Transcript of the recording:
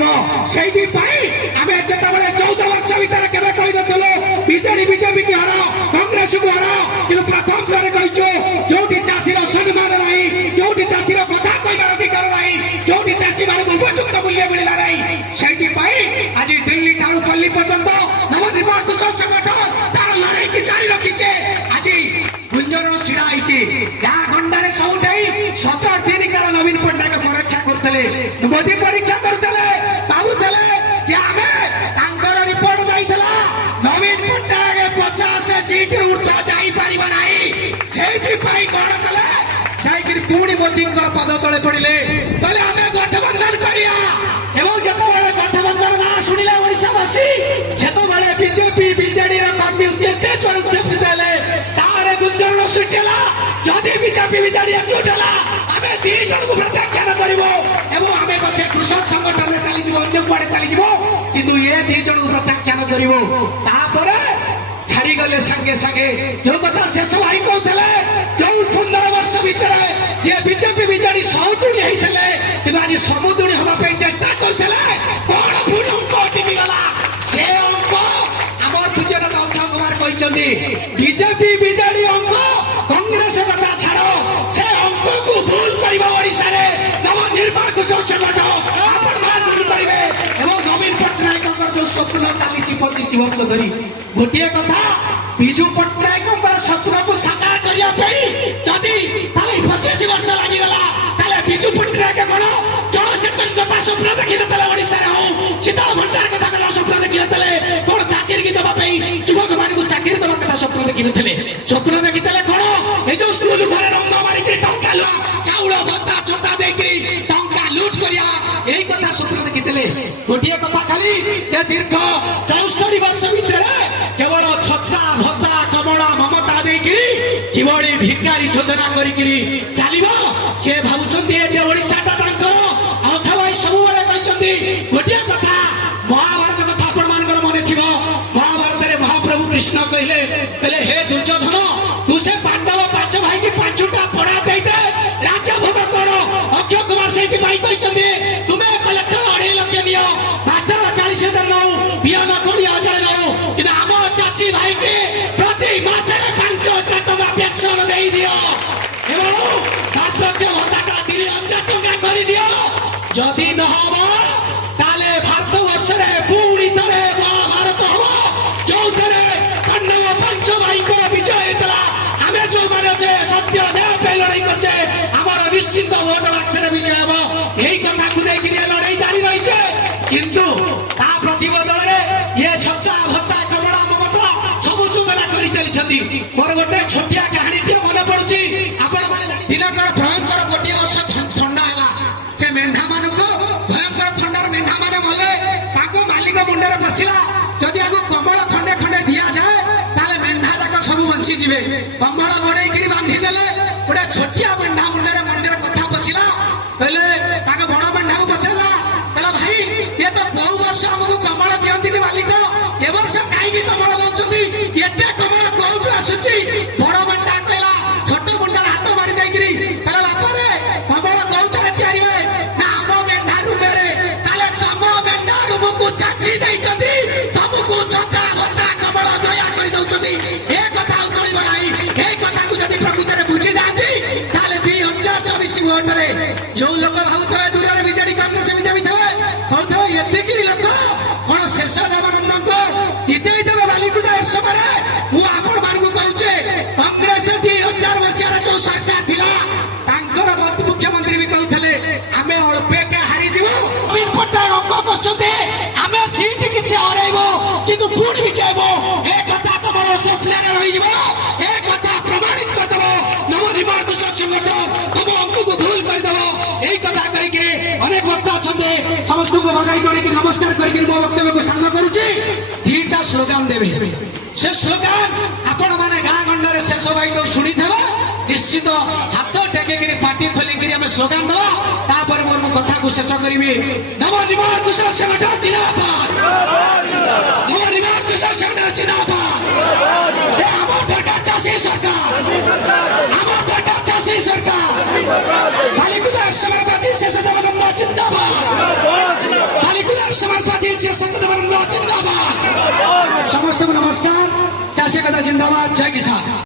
से आम जिते 14 वर्ष भितर केवे कहूँ बीजेडी बीजेपी की हर कांग्रेस को हर कि प्रथम थर कहीचु जो चाषी सम्मान ना जो चाषी कथा कहबार अधिकार ना जो चाषी मान उपयुक्त मूल्य मिलला ना से आज दिल्ली ठारू कल्ली पर्यंत नवनिर्माण कृषक संगठन तार लड़ाई की जारी रखीचे आज गुंजरण छिड़ा यहाँ खंडारे सब 17 दिन काल नवीन पट्टनायक परीक्षा करते मोदी परीक्षा करते भावुले रिपोर्ट देता नवीन पट्टनायक 50 सीट ऊर्ध जापर ना कौन कले जाकि पुणी मोदी पद तले पड़े कहले आम गठबंधन करिया जिते गठबंधन ना शुणिले ओडावासी से बीजेपी बीजेडी चलते तारे गुंजरण सृष्टि जदि बीजेपी बीजेडी एकजुट है आम दी जन को प्रत्याख्यान करूँ आम पचे कृषक संगठन में चलीज अन्य कुआड़े चलीज कि ये दी जन को प्रत्याख्यान कर छाड़ी गले संगे संगे जो कथा शेष भाई कहते जो 15 वर्ष भितर जे बीजेपी बीजेडी 100 दुणी होते कि आज समुदुणी हाँपी चेष्टा करते कौन पुणी अंक टिकीगला से अंक आम पूज्यनाथ अक्षय कुमार कहते बीजेपी बीजेडी अंक कांग्रेस कथा छाड़ से अंक को भूल करशा नवनिर्माण कृषक संगठन आपण भूल करेंगे नवीन पट्टनायक जो स्वप्न चली 25 वर्ष धरी गोटे कथा विजु पट्टनायक स्वप्न को साकार करने जदि 25 वर्ष लगिगला विजु पट्टनायक कौन जलसेचन कथा स्वप्न देखी ओडार हो शीतल भंडार कथा स्वप्न देखी कौन चाकरी की देवाई युवक मान चाकरी देवा कथा स्वप्न देखी स्वप्न देखी कौन ये जो स्कूल घरे रंग मारिक टा चाउल भत्ता छता देकर टा लुट करिया यही कथा स्वप्न देखी गोटे कथा खाली दीर्घ 74 वर्ष भितर केवल छत्ता भत्ता कमला ममता देकर किभली भिकारी योजना करी चलो सी भावुं ओडाटा अथवा सब कहते गोटे कथा महाभारत कथा आपण मन थी महाभारत में महाप्रभु कृष्ण कहले हे दुर्योधन तू से पांडव 5 भाई की 5टा पड़ा दे राज्य भोग कर अक्षय कुमार से कहते तुम्हें कलेक्टर 2.5 लाख नियो मास्टर 40,000 नौ पियानो 20,000 नौ कि आम चाषी भाई के प्रति मास 5,000 टका पेंशन दे दियो वार्धक्य भत्ता 3,000 टका कर दियो जदि न हम ताले भारत वर्ष पुणी थे महाभारत हम जो पांडव 5 भाई को विजय होता आम जो मैंने सत्य न्याय लड़ाई करचे आमर निश्चित भोट बाक्स विजय हम यही कथा को लेकर लड़ाई जारी रही किंतु प्रतिबदल ये छत्ता भत्ता कमला ममता सब योजना कर चली मोर गोटे छोटिया कहानी मन पड़ुची आपण माने दिनकर भयंकर गोटे वर्ष ठंडा है से मेढ़ा मान भयंकर ठंडार मेढ़ा मैंने मले मालिक मुंडे बसला जदि आपको कमल खंडे खंडे दि जाए ताले मेढ़ा जाक सब बंचीजे कमल गोड़े बांधीदे गोटे छोटिया मेढ़ा मुंडे कथा बसला कहले बड़ मेढ़ा को पचारा कहला भाई ये तो बहु वर्ष आमको कमल दिखती मालिक ए वर्ष कहीं कमल दौरान एटे कमल कौटू आसूची बड़ मेढ़ा कहला छोट मुंडार हाथ मारी देकरी कहला बापरे कमल कौतारे तैयारी हुए ना आम मेढ़ा रूमेरे ताले तम मेढ़ा रूम को चाची देइछंती तुमको छत्ता भत्ता कमल दया कर दउछंती ए कथा चलिबो नाही ए कथा को जदि प्रकृति रे बुझी जाती ताले 2024 वोट रे जो लोक भाबुथबे दूर बीजेडी कांग्रेस बीजेपी थे कहते एतिकी लोक कौन शेष देवानंद को जिते देवे बालिकुदा समय मु आपण मान को कहूचे कांग्रेस 2000 वर्ष जो सरकार थिला तांकर मुख्यमंत्री भी कहते आम अल्पे के हारी जीवु पट्टा अंक करछते आम सीट किछि हराइबो किंतु पुणी विजयबो ए कथा तमरो स्वप्न रही जीवो ए कथा प्रमाणित कर देबो नवनिर्माण कृषक संगठन तम अंक को भूल कर देबो एई कथा कहि के अनेक वक्ता छंदे समस्त को बधाई जोड़ी के नमस्कार करके मो वक्तव्य को सामना करूची दीटा स्लोगान देबे से स्लोगान आपण माने गां गंडरे शेष भाई को सुनी देबा निश्चित हाथ टेके के पार्टी खोली के हम स्लोगान दवा तापर मोर मो कथा को शेष करबी नवनिर्माण कृषक संगठन जिंदाबाद नवनिर्माण कृषक संगठन जिंदाबाद ए हमर बेटा चासी सरकार हमर बेटा चासी सरकार बालिकुदा समाजवादी शेष देवानंद जिंदाबाद बालिकुदा समाजवादी जिंदाबाद। समस्त को नमस्कार। चाषी कथा जिंदाबाद। जय किसान।